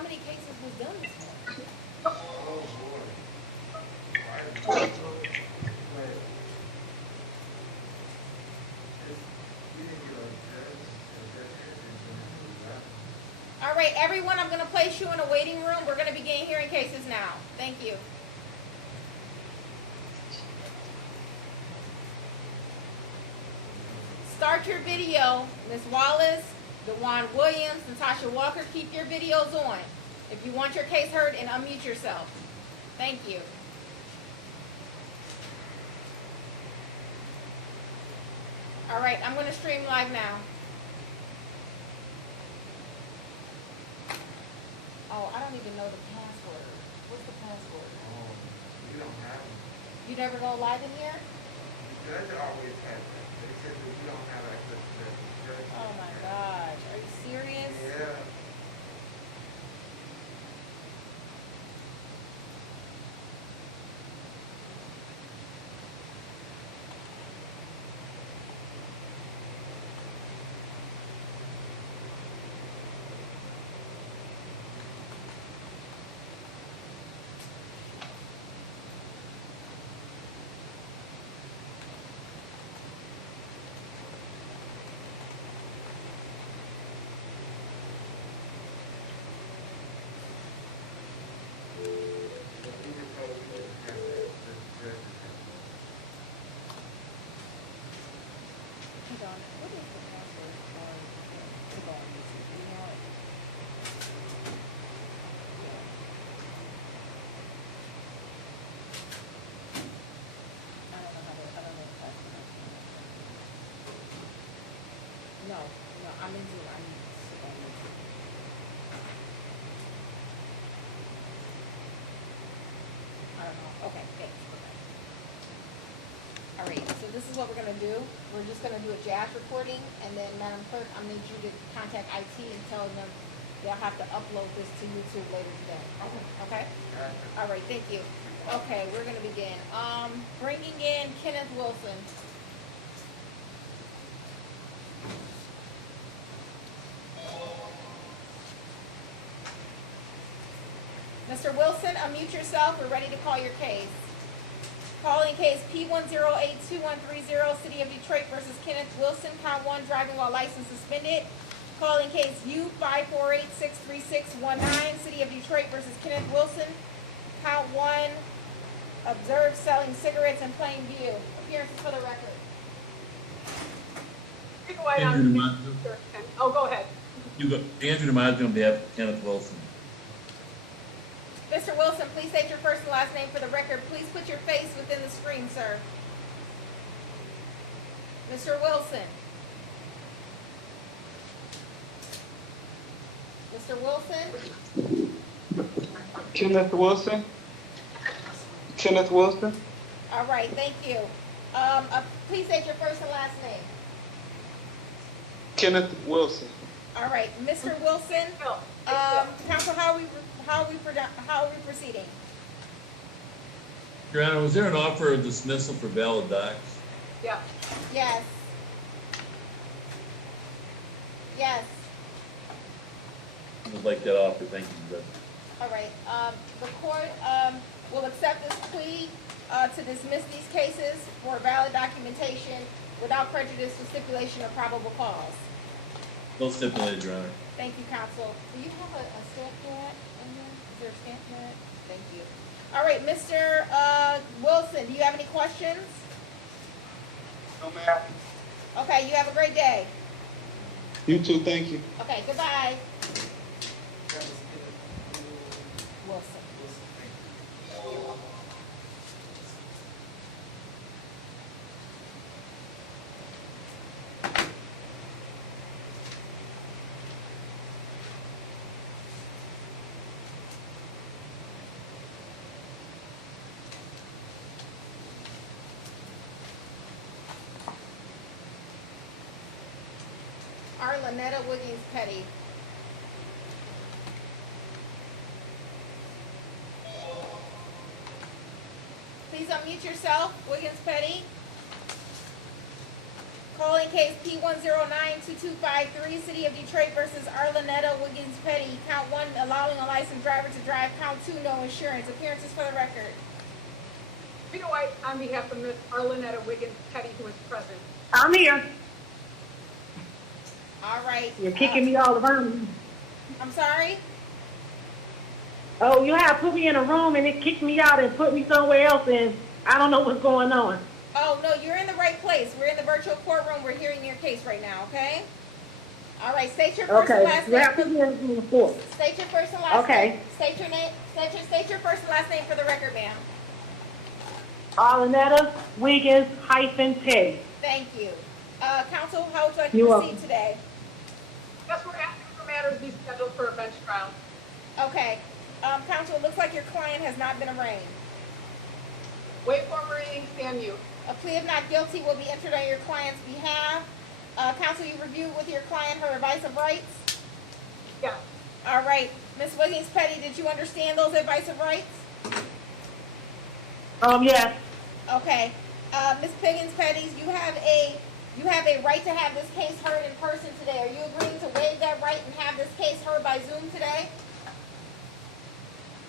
how many cases was done this morning? Oh, boy. Why is it so? But it's, we didn't get a judge, All right, everyone, I'm going to place you in a waiting room. We're going to begin hearing cases now. Thank you. Start your video. Ms. Wallace, DeJuan Williams, Natasha Walker, keep your videos on. If you want your case heard, and unmute yourself. Thank you. All right, I'm going to stream live now. Oh, I don't even know the password. What's the password? Oh, we don't have them. You never go live in here? The judge always has that. They said that we don't have access to that. The judge Oh my has gosh, are you serious? it. Yeah. But we were told we didn't have that. The judge has it. Hold on, what is the password for the bar? You know it? I don't know the password. No, I'm in Zoom. I don't know. Okay, thanks. All right, so this is what we're gonna do. We're just gonna do a jazz recording, and then Madam Clerk, I need you to contact IT and tell them they'll have to upload this to YouTube later today. Okay? Gotcha. All right, thank you. Okay, we're gonna begin. Bringing in Kenneth Wilson. Mr. Wilson, unmute yourself. We're ready to call your case. Calling case P10821130, City of Detroit versus Kenneth Wilson, count 1, driving while license suspended. Calling case U548-63619, City of Detroit versus Kenneth Wilson, count 1, observed selling cigarettes in plain view. Appearances for the record. Andrew DiMaggio. Oh, go ahead. Andrew DiMaggio on behalf of Kenneth Wilson. Mr. Wilson, please state your first and last name for the record. Please put your face within the screen, sir. Mr. Wilson. Mr. Wilson? Kenneth Wilson. Kenneth Wilson. All right, thank you. Please state your first and last name. Kenneth Wilson. All right, Mr. Wilson. Counsel, how are we proceeding? Your Honor, was there an offer of dismissal for valid docs? Yeah. Yes. Yes. I would like that offer, thank you, Judge. All right, the court, will accept this plea, to dismiss these cases for valid documentation without prejudice to stipulation of probable cause. Both stipulated, Your Honor. Thank you, counsel. Do you have a stamp pad in here? Is there a stamp pad? Thank you. All right, Mr. Wilson, do you have any questions? No, ma'am. Okay, you have a great day. You too, thank you. Okay, goodbye. Wilson. Arlanetta Wiggins Petty. Please unmute yourself, Wiggins Petty. Calling case P1092253, City of Detroit versus Arlenetta Wiggins Petty. Count 1, allowing a licensed driver to drive. Count 2, no insurance. Appearances for the record. Rita White on behalf of Ms. Arlenetta Wiggins Petty, who is present. I'm here. All right. You're kicking me all around. I'm sorry? Oh, you have put me in a room and it kicked me out and put me somewhere else, and I don't know what's going on. Oh, no, you're in the right place. We're in the virtual courtroom. We're hearing your case right now, okay? All right, state your first and Okay, last you have put name. me in a room before. State your first and last Okay. name. State your name. State your first and last name for the record, ma'am. Arlenetta Wiggins Petty. Thank you. Counsel, how would you like to You're proceed welcome. today? Yes, we're asking for matters be scheduled for a bench trial. Okay. Counsel, it looks like your client has not been arraigned. Wait for reading, stand mute. A plea of not guilty will be entered on your client's behalf. Counsel, you reviewed with your client her advice of rights? Yes. All right. Ms. Wiggins Petty, did you understand those advice of rights? Yes. Okay. Ms. Wiggins Petty, you have a right to have this case heard in person today. Are you agreeing to waive that right and have this case heard by Zoom today?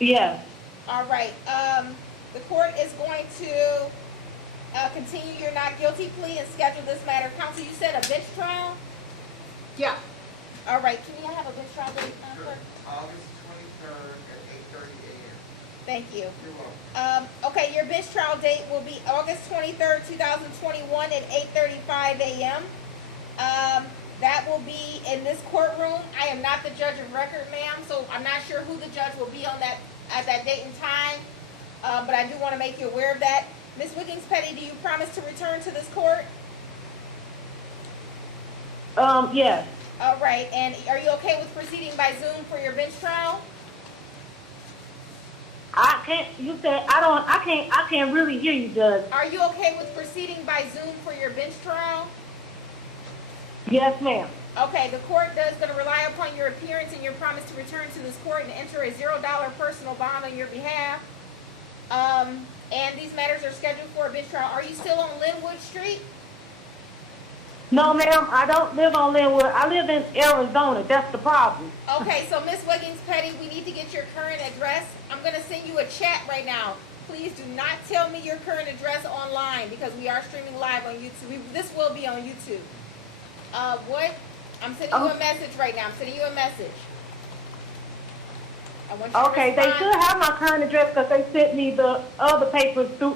Yes. All right. The court is going to continue your not guilty plea and schedule this matter. Counsel, you said a bench trial? Yes. All right. Can we have a bench trial date, Sure. clerk? August 23rd at 8:30 a.m. Thank you. You're welcome. Okay, your bench trial date will be August 23rd, 2021 at 8:35 a.m. That will be in this courtroom. I am not the judge of record, ma'am, so I'm not sure who the judge will be on that at that date and time. But I do want to make you aware of that. Ms. Wiggins Petty, do you promise to return to this court? Yes. All right, and are you okay with proceeding by Zoom for your bench trial? I can't, you said, I can't really hear you, Judge. Are you okay with proceeding by Zoom for your bench trial? Yes, ma'am. Okay, the court is going to rely upon your appearance and your promise to return to this court and enter a $0 personal bond on your behalf. And these matters are scheduled for a bench trial. Are you still on Linwood Street? No, ma'am, I don't live on Linwood. I live in Arizona. That's the problem. Okay, so Miss Wiggins Petty, we need to get your current address. I'm going to send you a chat right now. Please do not tell me your current address online because we are streaming live on YouTube. This will be on YouTube. What? I'm sending you a message right now. I'm sending you a message. I want you to Okay, they respond. should have my current address because they sent me the other papers to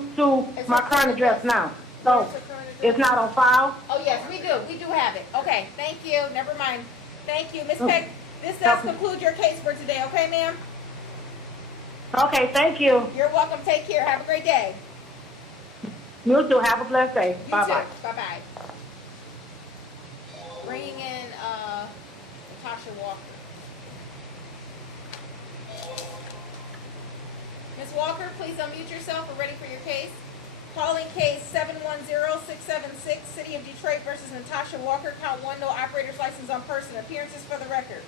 It's my your current address now. So What's your current address? it's not on file. Oh, yes, we do. We do have it. Okay, thank you. Never mind. Thank you. Ms. Oh. Peck, this does Okay. conclude your case for today, okay, ma'am? Okay, thank you. You're welcome. Take care. Have a great day. You too. Have a blessed day. You Bye-bye. too. Bye-bye. Bringing in Natasha Walker. Ms. Walker, please unmute yourself. We're ready for your case. Calling case 710676, City of Detroit versus Natasha Walker. Count 1, no operator's license on person. Appearances for the record.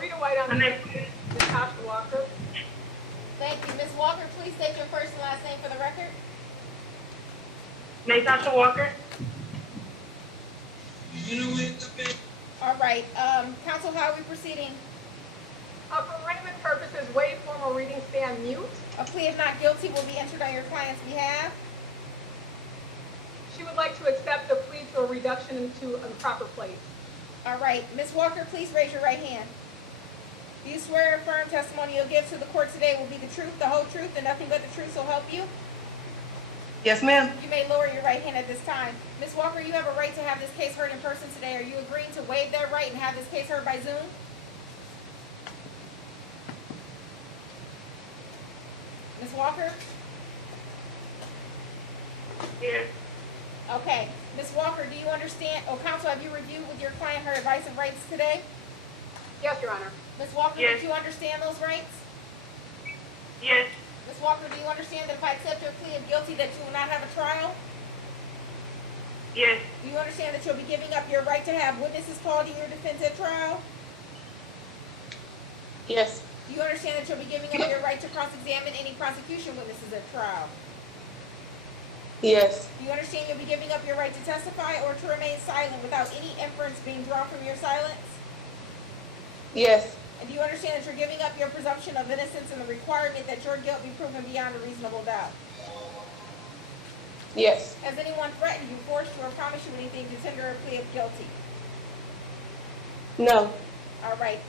Rita White on behalf of Natasha Walker. Thank you. Ms. Walker, please state your first and last name for the record. Natasha Walker. All right. Counsel, how are we proceeding? For arraignment purposes, waive formal reading, stand mute. A plea of not guilty will be entered on your client's behalf. She would like to accept the plea to a reduction into a proper place. All right. Ms. Walker, please raise your right hand. Do you swear or affirm testimony you'll give to the court today will be the truth, the whole truth, and nothing but the truth, so help you? Yes, ma'am. You may lower your right hand at this time. Ms. Walker, you have a right to have this case heard in person today. Are you agreeing to waive that right and have this case heard by Zoom? Ms. Walker? Yes. Okay. Ms. Walker, do you understand, counsel, have you reviewed with your client her advice and rights today? Yes, Your Honor. Ms. Walker, Yes. do you understand those rights? Yes. Ms. Walker, do you understand that if I accept your plea of guilty that you will not have a trial? Yes. Do you understand that you'll be giving up your right to have witnesses called in your defense at trial? Yes. Do you understand that you'll be giving up your right to cross-examine any prosecution witnesses at trial? Yes. Do you understand you'll be giving up your right to testify or to remain silent without any inference being drawn from your silence? Yes. And do you understand that you're giving up your presumption of innocence and the requirement that your guilt be proven beyond a reasonable doubt? Yes. Has anyone threatened you, forced you, or promised you anything to tender a plea of guilty? No. All right.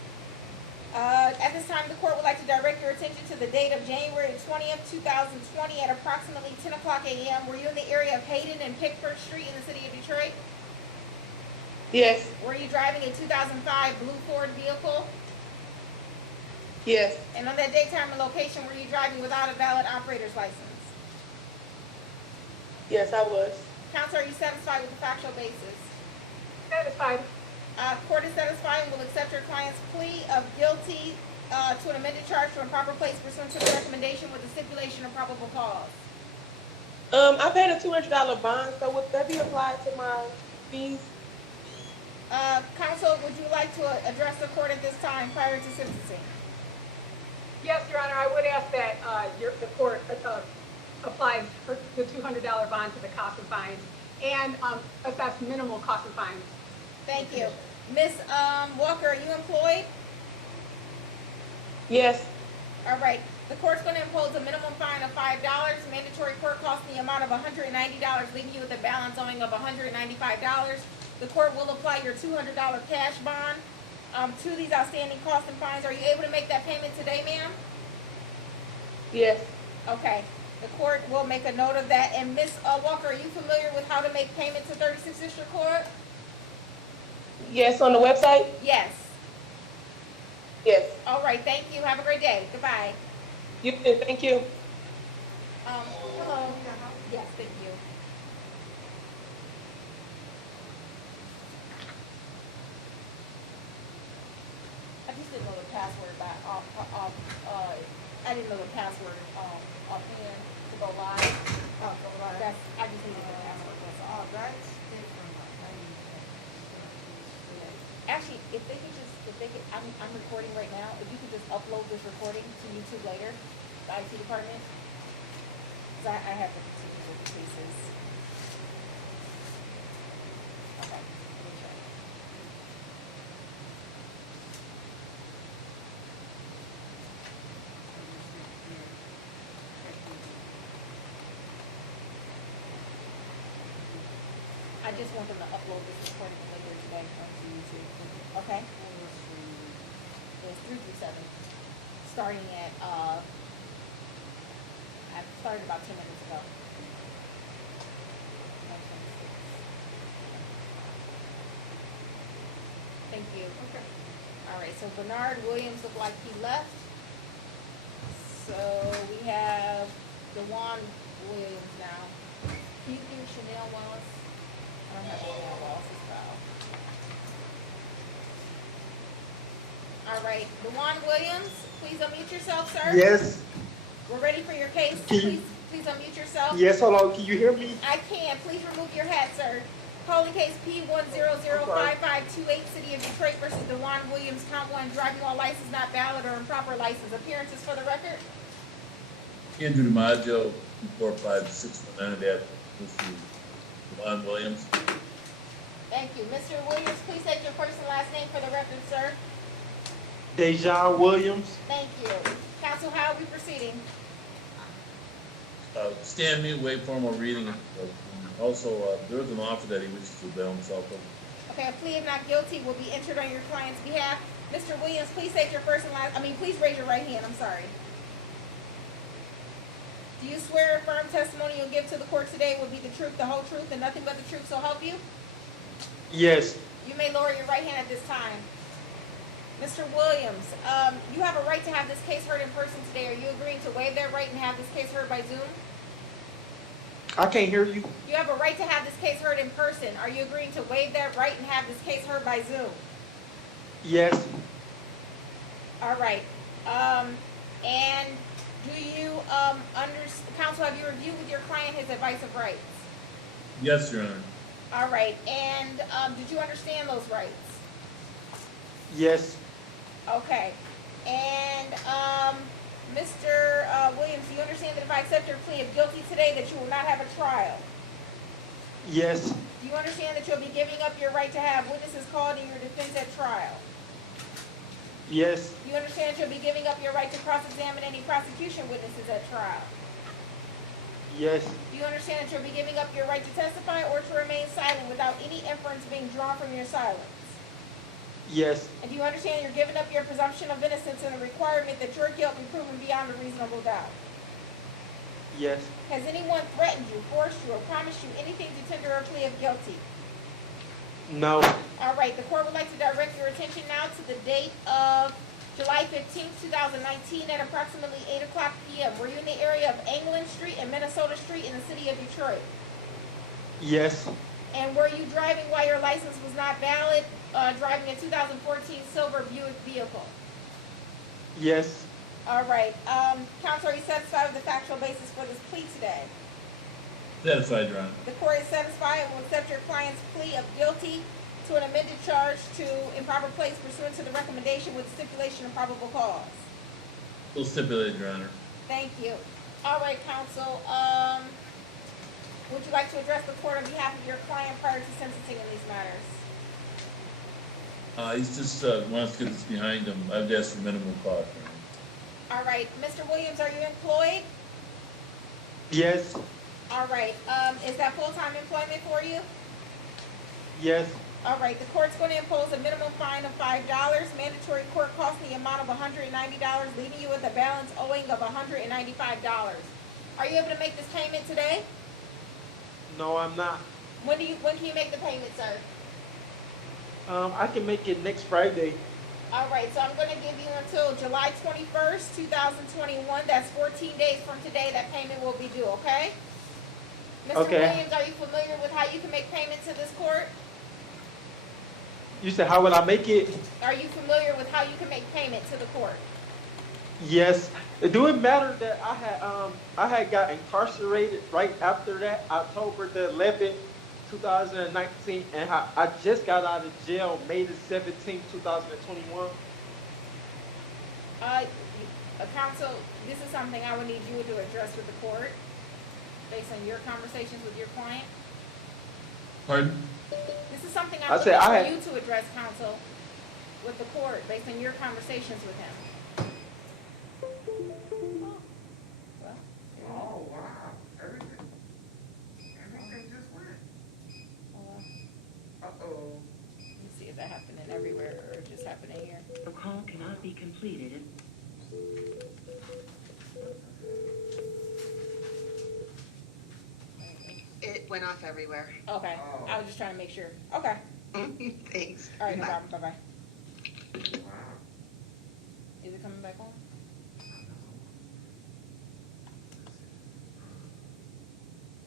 At this time, the court would like to direct your attention to the date of January 20th, 2020 at approximately 10 o'clock a.m. Were you in the area of Hayden and Pickford Street in the city of Detroit? Yes. Were you driving a 2005 blue Ford vehicle? Yes. And on that date, time, and location, were you driving without a valid operator's license? Yes, I was. Counsel, are you satisfied with the factual basis? Satisfied. Court is satisfied and will accept your client's plea of guilty to an amended charge to improper place pursuant to the recommendation with the stipulation of probable cause. I paid a $200 bond, so would that be applied to my fees? Counsel, would you like to address the court at this time prior to sentencing? Yes, Your Honor, I would ask that the court applies the $200 bond to the cost of fines and assess minimal cost of fines. Thank you. Ms. Walker, are you employed? Yes. All right. The court's going to impose a minimum fine of $5, mandatory court cost in the amount of $190, leaving you with a balance owing of $195. The court will apply your $200 cash bond to these outstanding costs and fines. Are you able to make that payment today, ma'am? Yes. Okay. The court will make a note of that. And Ms. Walker, are you familiar with how to make payment to 36th District Court? Yes, on the website? Yes. Yes. All right. Thank you. Have a great day. Goodbye. You too. Thank you. Hello. Yes, thank you. I just didn't know the password I didn't know the password offhand to go live. Oh, go right. That's, I just needed the password, that's all. Oh, that's different, maybe. Actually, if they could, I'm recording right now, if you could just upload this recording to YouTube later, the IT department. Cause I have to continue with the cases. Okay. Let me check. I just want them to upload this recording later today onto YouTube. Okay? It's 3 through 7. Starting at, I started about 10 minutes ago. Thank you. Okay. All right, so Bernard Williams looked like he left. So we have DeJuan Williams now. Do you think Chanel Wallace? I don't have Chanel Wallace's file. All right, DeJuan Williams, please unmute yourself, sir. Yes, We're ready for your case. Can you- Please unmute yourself. yes, hold on, can you hear me? I can. Please remove your hat, sir. Calling case P1005528, City of Detroit versus DeJuan Williams, count 1, driving while license not valid or improper license. Appearances for the record? Andrew DiMaggio, 245-619, that Mr. Devon Williams. Thank you. Mr. Williams, please state your first and last name for the record, sir. Dejan Williams. Thank you. Counsel, how are we proceeding? Stand mute, wait formal reading. Also, there is an offer that he wishes to avail himself of. Okay, a plea of not guilty will be entered on your client's behalf. Mr. Williams, please state your first and last, please raise your right hand, I'm sorry. Do you swear or affirm testimony you'll give to the court today will be the truth, the whole truth, and nothing but the truth, so help you? Yes, You may lower your right hand at this time. Mr. Williams, you have a right to have this case heard in person today. Are you agreeing to waive that right and have this case heard by Zoom? I can't hear you. You have a right to have this case heard in person. Are you agreeing to waive that right and have this case heard by Zoom? Yes, All right. And do you, counsel, have you reviewed with your client his advice of rights? Yes, Your Honor. All right. And did you understand those rights? yes, Okay. And Mr. Williams, do you understand that if I accept your plea of guilty today, that you will not have a trial? Yes. Do you understand that you'll be giving up your right to have witnesses called in your defense at trial? Yes. Do you understand that you'll be giving up your right to cross-examine any prosecution witnesses at trial? Yes. Do you understand that you'll be giving up your right to testify or to remain silent without any inference being drawn from your silence? Yes. And do you understand you're giving up your presumption of innocence and the requirement that your guilt be proven beyond a reasonable doubt? Yes. Has anyone threatened you, forced you, or promised you anything to tender a plea of guilty? No. All right, the court would like to direct your attention now to the date of July 15th, 2019 at approximately 8 o'clock p.m. Were you in the area of England Street and Minnesota Street in the city of Detroit? Yes. And were you driving while your license was not valid, driving a 2014 silver Buick vehicle? Yes. All right, counsel, are you satisfied with the factual basis for this plea today? Satisfied, Your Honor. The court is satisfied and will accept your client's plea of guilty to an amended charge to improper place pursuant to the recommendation with stipulation of probable cause. So stipulated, Your Honor. Thank you. All right, counsel, would you like to address the court on behalf of your client prior to sentencing in these matters? He's just, wants to get this behind him. I've asked for minimum cost, Your Honor. All right, Mr. Williams, are you employed? Yes. All right, is that full-time employment for you? Yes. All right, the court's going to impose a minimum fine of $5. Mandatory court costs the amount of $190, leaving you with a balance owing of $195. Are you able to make this payment today? No, I'm not. When can you make the payment, sir? I can make it next Friday. All right, so I'm going to give you until July 21st, 2021. That's 14 days from today that payment will be due, okay? Mr. Okay. Williams, are you familiar with how you can make payment to this court? You said, how will I make it? Are you familiar with how you can make payment to the court? Yes. Do it matter that I had got incarcerated right after that, October the 11th, 2019, and I just got out of jail May the 17th, 2021. Counsel, this is something I would need you to address with the court based on your conversations with your client. Pardon? This is something I I'm said looking I for had- you to address, counsel, with the court based on your conversations with him. Well, Oh, wow, everything just went. Uh-oh. let me see if that happening everywhere or just happening here. The call cannot be completed. It went off everywhere. Okay, Oh. I was just trying to make sure. Okay, Thanks. all right, no Bye. problem, bye-bye. Wow. Is it coming back on?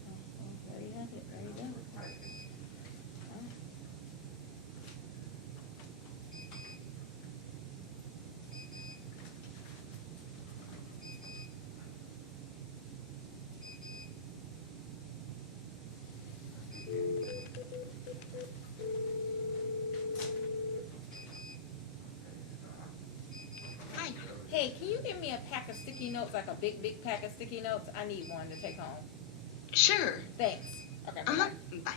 Oh, already done it, already done it. Oh. Hi. Hey, can you give me a pack of sticky notes, like a big pack of sticky notes? I need one to take home. Sure. Thanks. Okay, Uh-huh. bye-bye. Bye.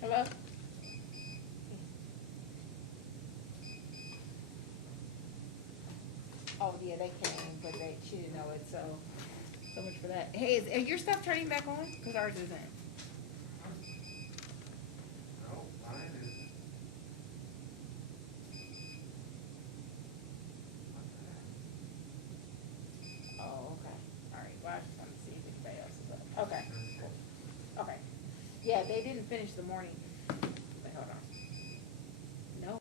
Hello? Oh, yeah, they came, but she didn't know it, so much for that. Hey, is your stuff turning back on? Because ours isn't. No, mine isn't. What's that? Oh, okay. All right, well, I just wanted to see if anybody else is up. Yeah, they didn't finish the morning.